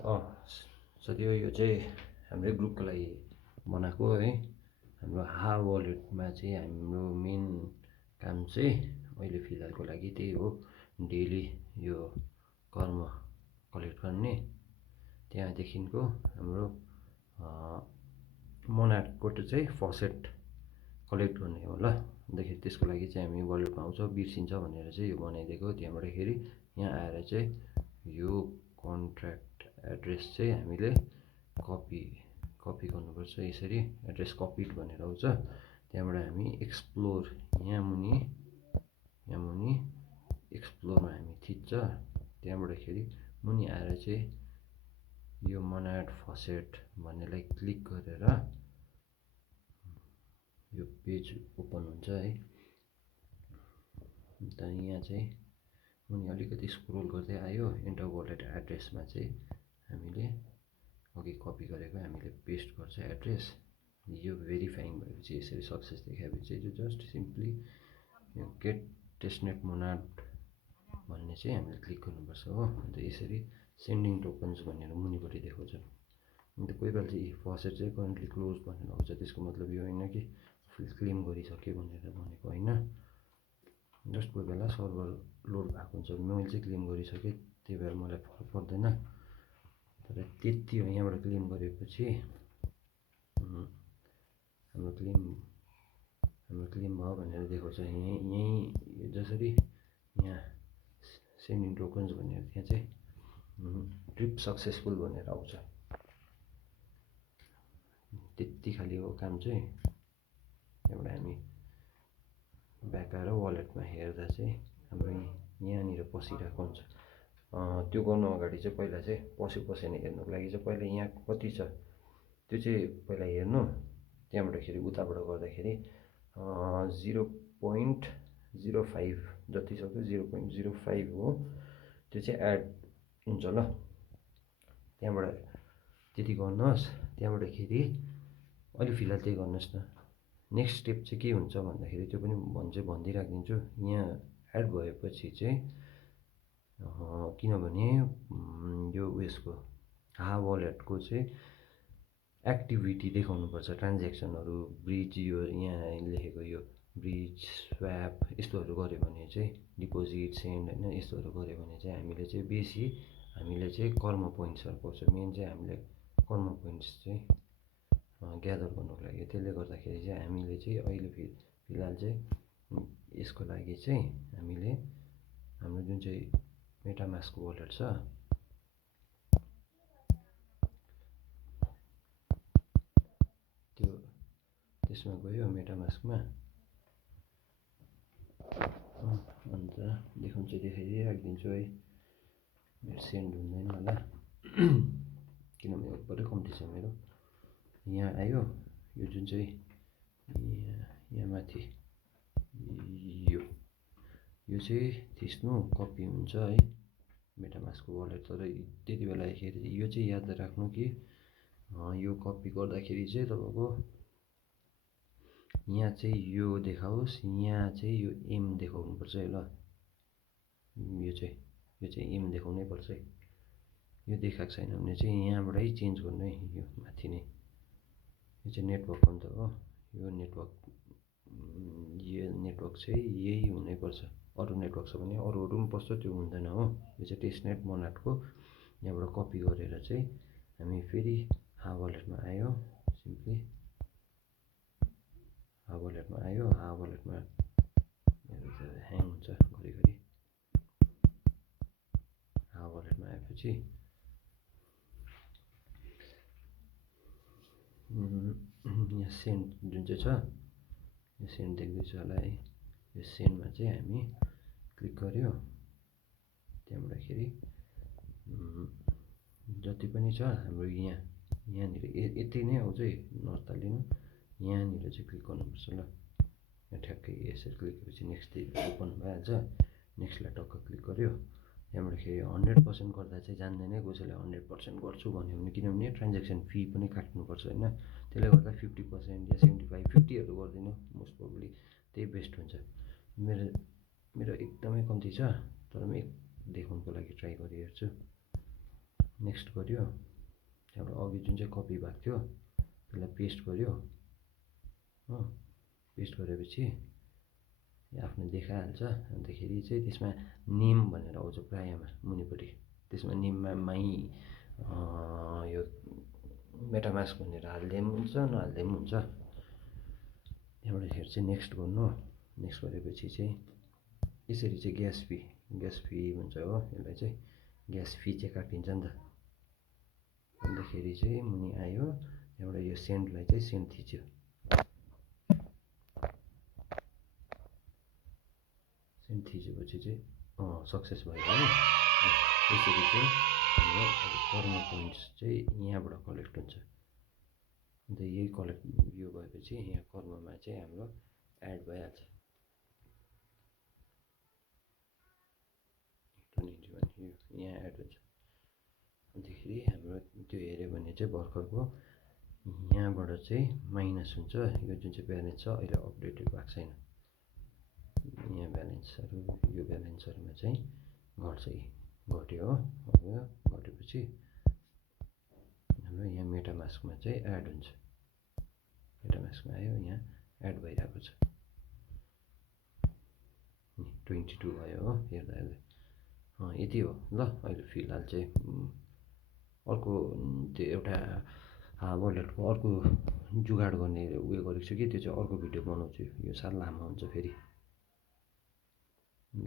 साथी यो चाहिँ हाम्रै ग्रुपको लागि बनाएको है। हाम्रो वलेटमा चाहिँ हाम्रो मेन काम चाहिँ अहिले फिलहालको लागि त्यही हो, डेली यो कर्म कलेक्ट गर्ने। त्यहाँदेखिको हाम्रो मोनार्कबाट चाहिँ फसेट कलेक्ट गर्ने हो ल। अन्तखेरि त्यसको लागि चाहिँ हामी वलेट पाउँछ बिर्सिन्छ भनेर चाहिँ यो बनाइदिएको। त्यहाँबाटखेरि यहाँ आएर चाहिँ यो कन्ट्र्याक्ट एड्रेस चाहिँ हामीले कपी गर्नुपर्छ। यसरी एड्रेस कपिड भनेर आउँछ। त्यहाँबाट हामी एक्सप्लोर यहाँ मुनि एक्सप्लोरमा हामी थिच्छ। त्यहाँबाटखेरि मुनि आएर चाहिँ यो मोनार्क फसेट भन्नेलाई क्लिक गरेर यो पेज ओपन हुन्छ है। अन्त यहाँ चाहिँ मुनि अलिकति स्क्रोल गर्दै आयो, इन्टर वलेट एड्रेसमा चाहिँ हामीले अघि कपी गरेको हामीले पेस्ट गर्छ एड्रेस। यो भेरिफाइङ भएपछि यसरी सक्सेस देखाएपछि चाहिँ जस्ट सिम्पली यो गेट टेस्टनेट मोनार्क भन्ने चाहिँ हामीले क्लिक गर्नुपर्छ हो। अन्त यसरी सेन्डिङ टोकन्स भनेर मुनिपट्टि देखाउँछ। अन्त कोही बेला चाहिँ फसेट चाहिँ करेन्टली क्लोज भनेर आउँछ। त्यसको मतलब यो होइन कि क्लेम गरिसक्यो भनेर भनेको होइन, जस्ट कोही बेला सर्भर लोड भएको हुन्छ। मैले चाहिँ क्लेम गरिसकेँ, त्यही भएर मलाई फरक पर्दैन। तर त्यति हो। यहाँबाट क्लेम गरेपछि हाम्रो क्लेम भयो भनेर देखाउँछ। यहीँ जसरी यहाँ सेन्डिङ टोकन्स भनेर त्यहाँ चाहिँ ट्रिप सक्सेसफुल भनेर आउँछ। त्यति खालि हो काम चाहिँ। त्यहाँबाट हामी ब्याक आएर वालेटमा हेर्दा चाहिँ हाम्रो यहाँनिर पसिरहेको हुन्छ। त्यो गर्नु अगाडि चाहिँ पहिला चाहिँ पसेन हेर्नुको लागि चाहिँ पहिला यहाँ कति छ त्यो चाहिँ पहिला हेर्नु। त्यहाँबाटखेरि उताबाट गर्दाखेरि 0.05 जति सक्यो 0.05 हो, त्यो चाहिँ एड हुन्छ ल। त्यहाँबाट त्यति गर्नुहोस्। त्यहाँबाटखेरि अहिले फिलहाल त्यही गर्नुहोस् न। नेक्स्ट स्टेप चाहिँ के हुन्छ भन्दाखेरि त्यो पनि भनिदिइराखिदिन्छु। यहाँ एड भएपछि चाहिँ किनभने यो उयसको वलेटको चाहिँ एक्टिभिटी देखाउनुपर्छ। ट्रान्ज्याक्सनहरू ब्रिज यो यहाँ लेखेको यो ब्रिज स्वैप यस्तोहरू गऱ्यो भने चाहिँ डिपोजिट सेन्ड होइन यस्तोहरू गऱ्यो भने चाहिँ हामीले चाहिँ बेसी कर्म पोइन्ट्सहरू पाउँछ। मेन चाहिँ हामीले कर्म पोइन्ट्स चाहिँ ग्यादर गर्नुको लागि। त्यसले गर्दाखेरि चाहिँ हामीले चाहिँ अहिले फिलहाल चाहिँ यसको लागि चाहिँ हामीले हाम्रो जुन चाहिँ मेटामास्क वलेट छ त्यसमा गयो मेटामास्कमा। अन्त देखाइदिइराखिदिन्छु है। मेरो सेन्ड हुँदैन होला किनभने एकदमै कम्ती छ मेरो। यहाँ आयो यो जुन चाहिँ यहाँ माथि यो चाहिँ थिच्नु कपी हुन्छ है मेटामास्कको वलेट। तर त्यति बेलाखेरि यो चाहिँ याद राख्नु कि यो कपी गर्दाखेरि चाहिँ तपाईँको यहाँ चाहिँ यो देखाओस्, यहाँ चाहिँ यो एम देखाउनुपर्छ है ल। यो चाहिँ एम देखाउनै पर्छ है। यो देखाएको छैन भने चाहिँ यहाँबाटै चेन्ज गर्नु है। यो माथि नै यो चाहिँ नेटवर्क अन्त हो। यो नेटवर्क चाहिँ यही हुनैपर्छ। अरू नेटवर्क छ भने अरूहरू पनि पस्छ, त्यो हुँदैन हो। यो चाहिँ टेस्टनेट मोनार्कको यहाँबाट कपी गरेर चाहिँ हामी फेरि वलेटमा आयो। सिम्पली वलेटमा आयो। वलेटमा ह्याङ हुन्छ घरिघरि। वलेटमा आएपछि यहाँ सेन्ड जुन चाहिँ छ यो सेन्ड देख्दैछु होला है। यो सेन्डमा चाहिँ हामी क्लिक गऱ्यो। त्यहाँबाटखेरि जति पनि छ हाम्रो यहाँनिर यति नै आउँछ है, नतालिनु। यहाँनिर चाहिँ क्लिक गर्नुपर्छ ल। यहाँ ठ्याक्कै यसरी क्लिक गरेपछि नेक्स्ट ओपन भइहाल्छ। नेक्स्टलाई टक्क क्लिक गऱ्यो। त्यहाँबाटखेरि 100% गर्दा चाहिँ जान्दैन कसैले 100% गर्छु भन्यो भने, किनभने ट्रान्ज्याक्सन फी पनि काट्नुपर्छ होइन। त्यसले गर्दा 50% या 75 50हरू गरिदिनु मोस्ट प्रोबब्ली त्यही बेस्ट हुन्छ। मेरो एकदमै कम्ती छ, तर म देखाउनुको लागि ट्राई गरिहेर्छु। नेक्स्ट गऱ्यो, त्यहाँबाट अघि जुन चाहिँ कपी भएको थियो त्यसलाई पेस्ट गऱ्यो हो। पेस्ट गरेपछि आफ्नो देखाइहाल्छ। अन्तखेरि चाहिँ त्यसमा नेम भनेर आउँछ प्रायःमा मुनिपट्टि, त्यसमा नेममा यो मेटामास्क भनेर हाल्दै पनि हुन्छ नहाल्दै पनि हुन्छ। त्यहाँबाट चाहिँ नेक्स्ट गर्नु, नेक्स्ट गरेपछि चाहिँ यसरी चाहिँ ग्यास फी भन्छ हो यसलाई चाहिँ, ग्यास फी चाहिँ काटिन्छ नि त। अन्तखेरि चाहिँ मुनि आयो, त्यहाँबाट यो सेन्डलाई चाहिँ सेन्ड थिच्यो, सेन्ड थिचेपछि चाहिँ सक्सेस भयो है। यसरी चाहिँ हाम्रो कर्म पोइन्ट्स चाहिँ यहाँबाट कलेक्ट हुन्छ। अन्त यही कलेक्ट यो भएपछि यहाँ कर्ममा चाहिँ हाम्रो एड भइहाल्छ। 291 यो यहाँ एड हुन्छ। अन्तखेरि हाम्रो त्यो हेऱ्यो भने चाहिँ भर्खरको यहाँबाट चाहिँ माइनस हुन्छ। यो जुन चाहिँ ब्यालेन्स छ अहिले अपडेटेड भएको छैन, यहाँ ब्यालेन्सहरू यो ब्यालेन्सहरूमा चाहिँ घट्छ, घट्यो हो। अब घटेपछि हाम्रो यहाँ मेटामास्कमा चाहिँ एड हुन्छ, मेटामास्कमा आयो, यहाँ एड भइरहेको छ। 22 भयो हो हेर्दा हेर्दै। यति हो ल अहिले फिलहाल चाहिँ। अर्को त्यो एउटा वालेटको अर्को जुगाड गर्ने उयो गरेको छु कि, त्यो चाहिँ अर्को भिडियो बनाउँछु, यो साह्रो लामो हुन्छ फेरि ल।